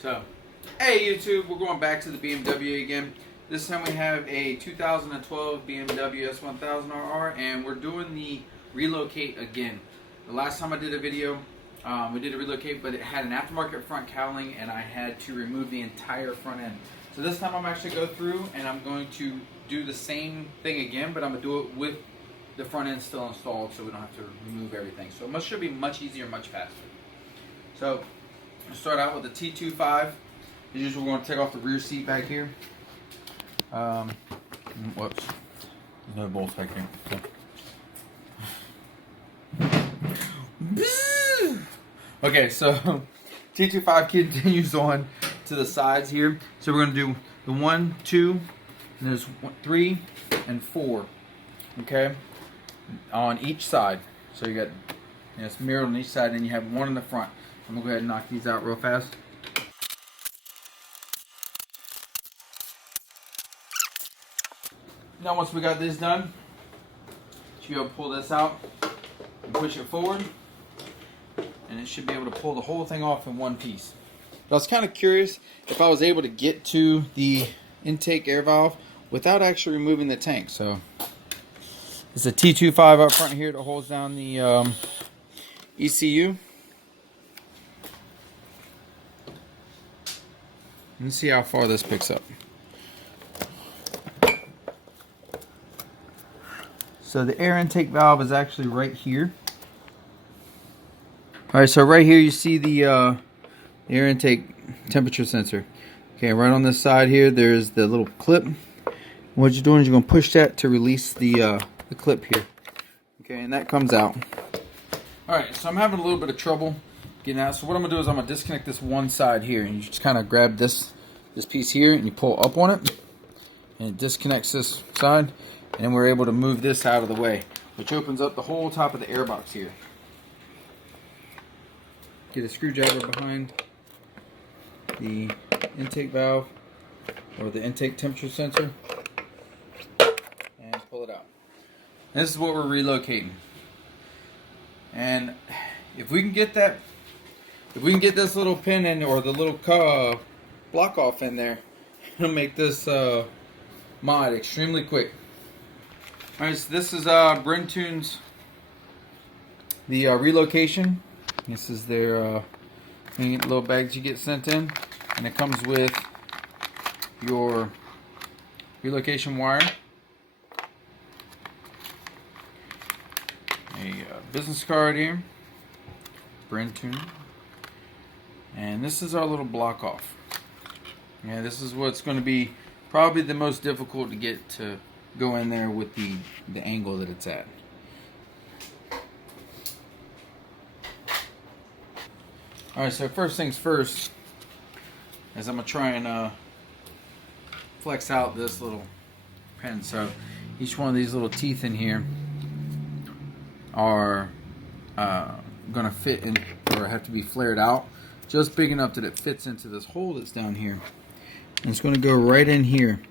So, hey YouTube, we're going back to the BMW again. This time we have a 2012 BMW S1000RR and we're doing the relocate again. The last time I did a video, we did a relocate, but it had an aftermarket front cowling and I had to remove the entire front end. So this time I'm actually go through and I'm going to do the same thing again, but I'm going to do it with the front end still installed so we don't have to remove everything. So it should be much easier, much faster. So we'll start out with the T25. As usual, we're going to take off the rear seat back here. Whoops. There's no bolts back here. Okay, so T25 continues on to the sides here. So we're going to do the 1, 2, and there's 3 and 4. Okay, on each side. So you got it's mirrored on each side, and you have one in the front. I'm gonna go ahead and knock these out real fast. Now once we got this done, you should be able to pull this out and push it forward, and it should be able to pull the whole thing off in one piece. But I was kind of curious if I was able to get to the intake air valve without actually removing the tank. So it's a T25 up front here that holds down the ECU. Let's see how far this picks up. So the air intake valve is actually right here. Alright, so right here you see the air intake temperature sensor. Okay, right on this side here there's the little clip. What you're doing is you're going to push that to release the clip here. Okay, and that comes out. Alright, so I'm having a little bit of trouble getting out. So what I'm going to do is I'm going to disconnect this one side here. And you just kind of grab this piece here and you pull up on it. And it disconnects this side. And then we're able to move this out of the way, which opens up the whole top of the airbox here. Get a screwdriver behind the intake valve or the intake temperature sensor and pull it out. And this is what we're relocating. And if we can get this little pin in, or the little block off in there, it'll make this mod extremely quick. Alright, so this is Brentoon's the relocation. This is their little bags you get sent in, and it comes with your relocation wire, a business card here, Brentoon, and this is our little block off. Yeah, this is what's going to be probably the most difficult to get to go in there with the angle that it's at. Alright, so first things first is I'm going to try and flex out this little pin. So each one of these little teeth in here are going to fit in, or have to be flared out just big enough that it fits into this hole that's down here. And it's going to go right in here,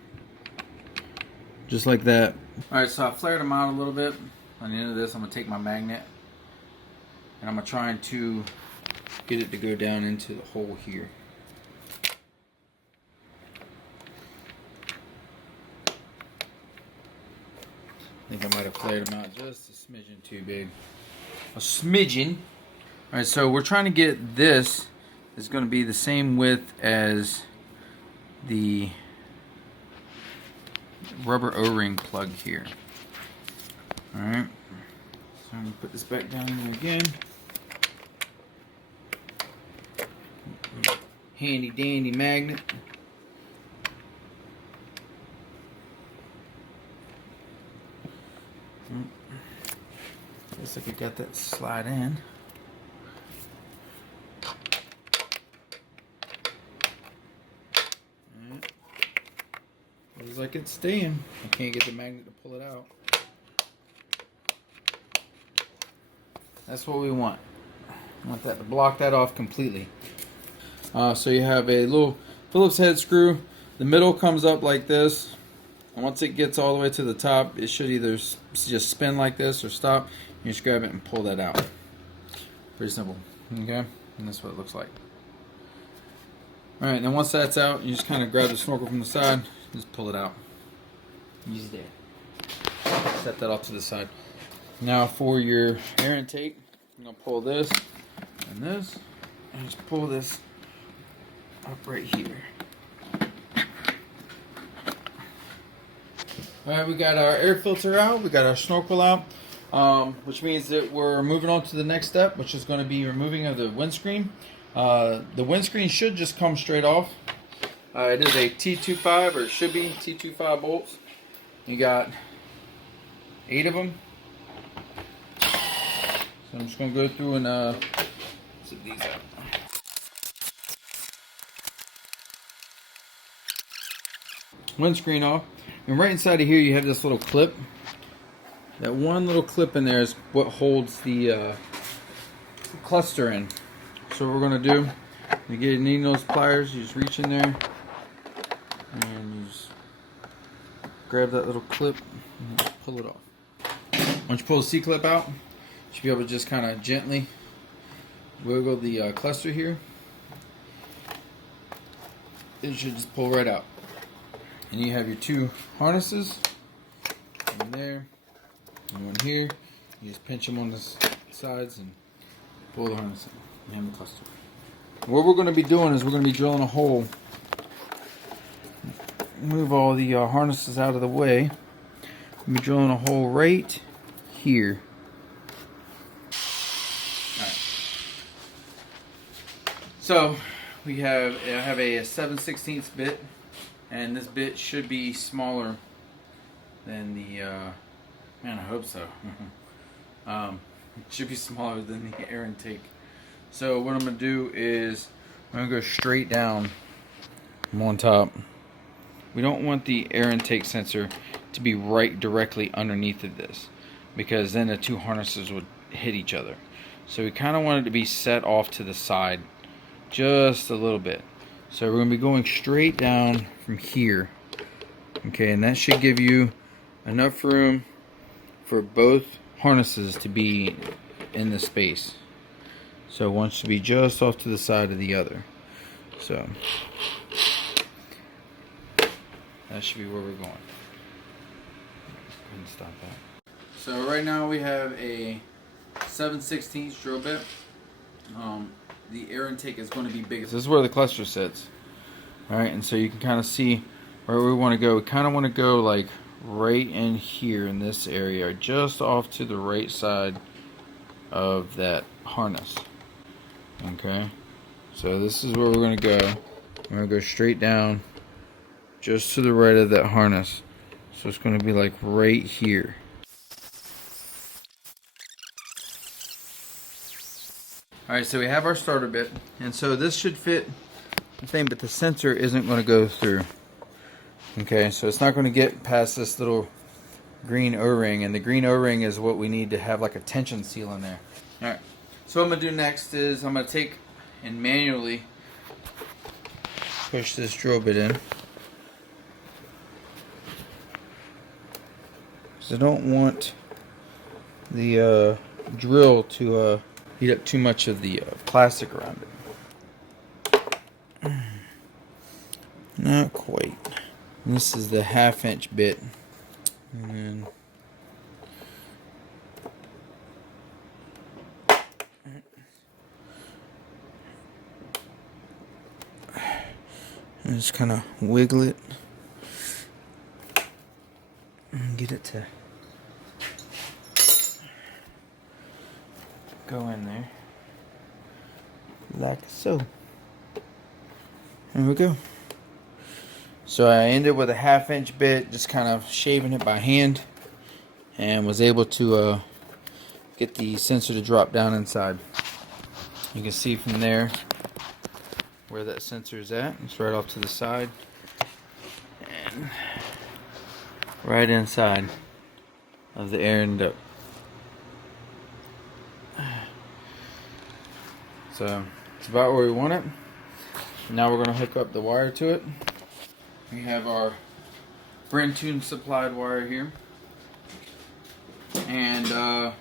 just like that. Alright, so I flared them out a little bit. On the end of this, I'm going to take my magnet and I'm going to try to get it to go down into the hole here. I think I might have flared them out just a smidgen too big. A smidgen. Alright, so we're trying to get this is going to be the same width as the rubber O-ring plug here. Alright, so I'm going to put this back down there again. Handy dandy magnet. Looks like we got that slide in. Looks like it's staying. I can't get the magnet to pull it out. That's what we want. I want that to block that off completely. So you have a little Phillips head screw. The middle comes up like this, and once it gets all the way to the top, it should either just spin like this or stop. You just grab it and pull that out. Pretty simple. Okay, and that's what it looks like. Alright, and then once that's out, you just kind of grab the snorkel from the side, just pull it out. Easy there. Set that off to the side. Now for your air intake, I'm going to pull this, and just pull this up right here. Alright, we got our air filter out, we got our snorkel out, which means that we're moving on to the next step, which is going to be removing of the windscreen. The windscreen should just come straight off. It is a T25, or it should be T25 bolts. You got 8 of them. So I'm just going to go through and zip these out. Windscreen off. And right inside of here you have this little clip. That one little clip in there is what holds the cluster in. So what we're going to do, you get needing those pliers, you just reach in there and you just grab that little clip and just pull it off. Once you pull the C-clip out, you should be able to just kind of gently wiggle the cluster here. It should just pull right out. And you have your 2 harnesses, one there and one here. You just pinch them on the sides and pull the harness in. And the cluster. What we're going to be doing is we're going to be drilling a hole. Move all the harnesses out of the way. We'll be drilling a hole right here. Alright. So I have a 7/16 bit, and this bit should be smaller than the man, I hope so. It should be smaller than the air intake. So what I'm going to do is I'm going to go straight down from on top. We don't want the air intake sensor to be right directly underneath of this, because then the 2 harnesses would hit each other. So we kind of want it to be set off to the side just a little bit. So we're going to be going straight down from here. Okay, and that should give you enough room for both harnesses to be in the space. So one should be just off to the side of the other. So that should be where we're going. Go ahead and stop that. So right now we have a 7/16 drill bit. The air intake is going to be big. This is where the cluster sits. Alright, and so you can kind of see where we want to go. We kind of want to go like right in here in this area, just off to the right side of that harness. Okay, so this is where we're going to go. We're going to go straight down just to the right of that harness. So it's going to be like right here. Alright, so we have our starter bit, and so this should fit the thing, but the sensor isn't going to go through. Okay, so it's not going to get past this little green O-ring, and the green O-ring is what we need to have like a tension seal in there. Alright, so what I'm going to do next is I'm going to take and manually push this drill bit in. So I don't want the drill to heat up too much of the plastic around it. Not quite. And this is the 1/2" bit. And just kind of wiggle it and get it to go in there like so. There we go. So I ended with a 1/2" bit, just kind of shaving it by hand, and was able to get the sensor to drop down inside. You can see from there where that sensor is at. It's right off to the side and right inside of the air duct. So it's about where we want it. Now we're going to hook up the wire to it. We have our Brentune supplied wire here, and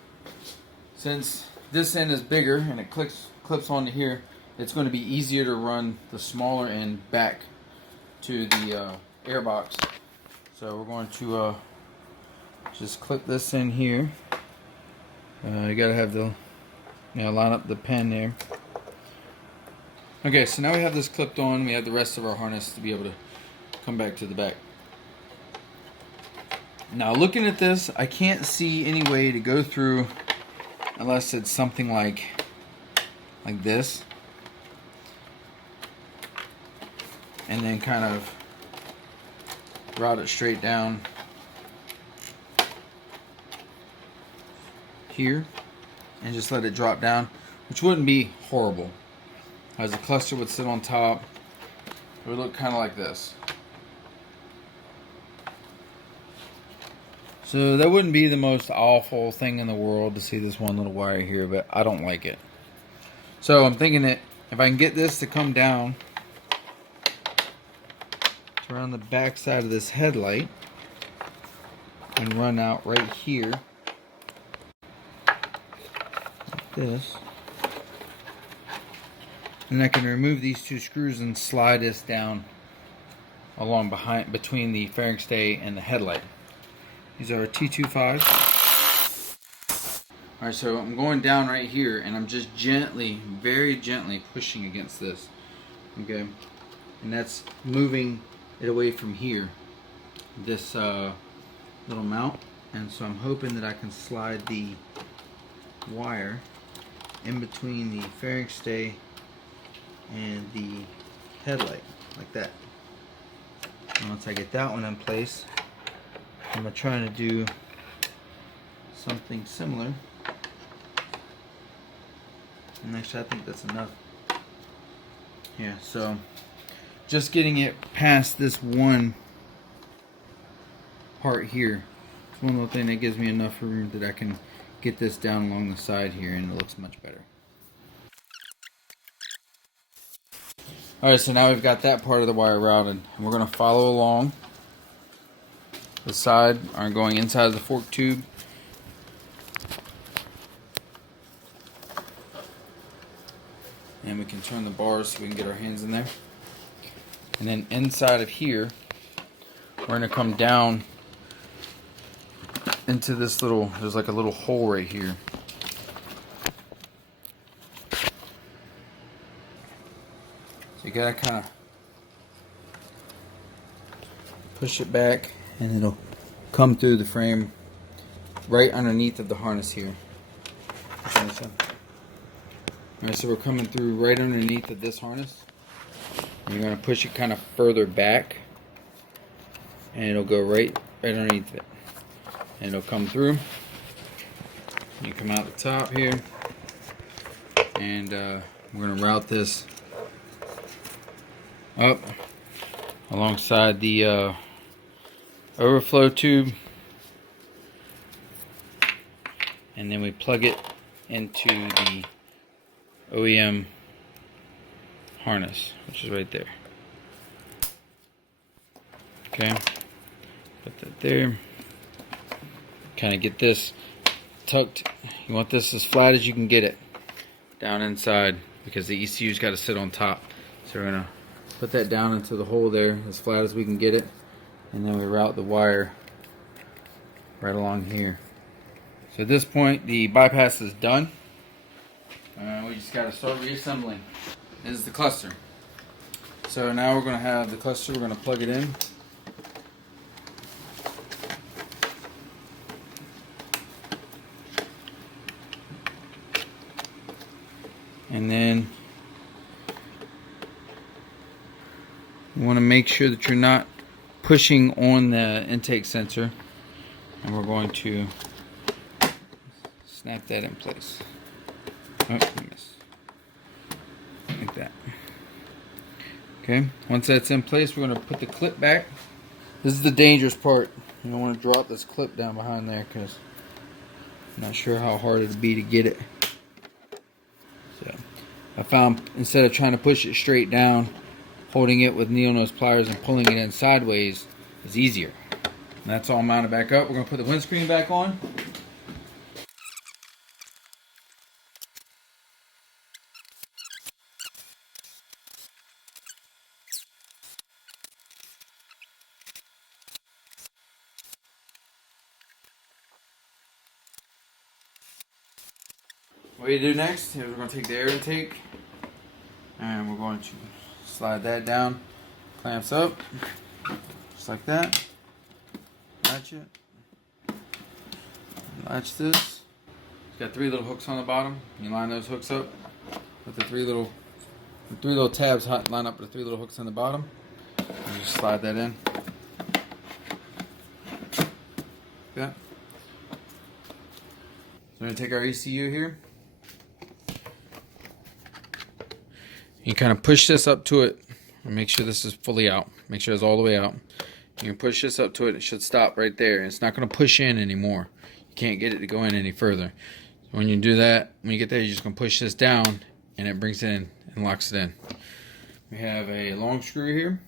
since this end is bigger and it clips onto here, it's going to be easier to run the smaller end back to the airbox. So we're going to just clip this in here. You gotta have the, line up the pin there. Okay, so now we have this clipped on. We have the rest of our harness to be able to come back to the back. Now looking at this, I can't see any way to go through unless it's something like this, and then kind of route it straight down here and just let it drop down, which wouldn't be horrible, as the cluster would sit on top. It would look kind of like this. So that wouldn't be the most awful thing in the world to see this one little wire here, but I don't like it. So I'm thinking that if I can get this to come down to around the back side of this headlight and run out right here like this, then I can remove these two screws and slide this down along between the fairing stay and the headlight. These are T25s. Alright, so I'm going down right here and I'm just gently, very gently pushing against this. Okay, and that's moving it away from here, this little mount. And so I'm hoping that I can slide the wire in between the fairing stay and the headlight, like that. And once I get that one in place, I'm going to try to do something similar. And actually I think that's enough. Yeah, so just getting it past this one part here. It's one little thing that gives me enough room that I can get this down along the side here, and it looks much better. Alright, so now we've got that part of the wire routed, and we're going to follow along the side, are going inside of the fork tube. And we can turn the bars so we can get our hands in there. And then inside of here, we're going to come down into this little, there's like a little hole right here. So you gotta kind of push it back and it'll come through the frame right underneath of the harness here. Alright, so we're coming through right underneath of this harness. And you're going to push it kind of further back, and it'll go right underneath it. And it'll come through. You come out the top here, and we're going to route this up alongside the overflow tube, and then we plug it into the OEM harness, which is right there. Okay, put that there. Kind of get this tucked. You want this as flat as you can get it down inside, because the ECU's got to sit on top. So we're gonna put that down into the hole there as flat as we can get it, and then we route the wire right along here. So at this point, the bypass is done. We just got to start reassembling. This is the cluster. So now we're going to have the cluster, we're going to plug it in. And then you want to make sure that you're not pushing on the intake sensor. And we're going to snap that in place. Oh, yes. Like that. Okay, once that's in place, we're going to put the clip back. This is the dangerous part. You don't want to drop this clip down behind there, because I'm not sure how hard it'll be to get it. So I found, instead of trying to push it straight down, holding it with needle nose pliers and pulling it in sideways is easier. And that's all mounted back up. We're going to put the windscreen back on. What you do next is we're going to take the air intake and we're going to slide that down, clamps up, just like that. Latch it. Latch this. It's got 3 little hooks on the bottom. You line those hooks up with the three little tabs line up with the 3 little hooks on the bottom. And just slide that in. Like that. So we're going to take our ECU here. You kind of push this up to it and make sure this is fully out. Make sure it's all the way out. You can push this up to it. It should stop right there. It's not going to push in anymore. You can't get it to go in any further. So when you do that, when you get there, you're just going to push this down and it brings it in and locks it in. We have a long screw here.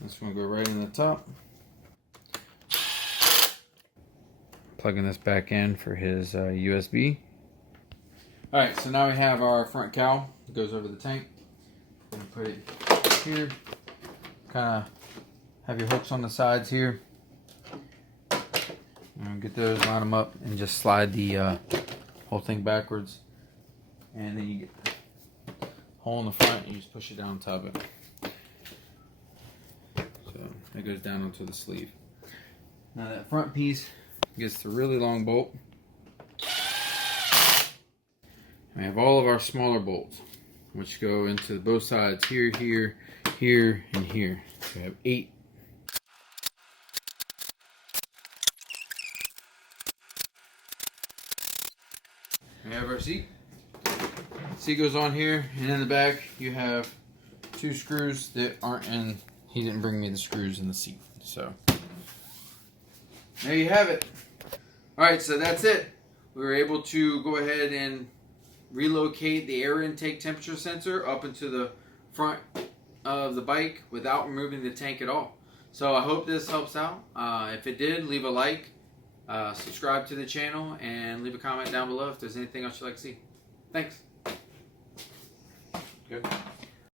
This one will go right in the top. Plugging this back in for his USB. Alright, so now we have our front cowl. It goes over the tank. We're going to put it here. Kind of have your hooks on the sides here. And get those, line them up, and just slide the whole thing backwards. And then you get the hole in the front and you just push it down on top of it. So it goes down onto the sleeve. Now that front piece gets the really long bolt. We have all of our smaller bolts, which go into both sides here, here, here, and here. So we have 8. We have our seat. Seat goes on here, and in the back you have 2 screws that aren't in. He didn't bring me the screws in the seat, so there you have it. Alright, so that's it. We were able to go ahead and relocate the air intake temperature sensor up into the front of the bike without removing the tank at all. So I hope this helps out. If it did, leave a like, subscribe to the channel, and leave a comment down below if there's anything else you'd like to see. Thanks. Good.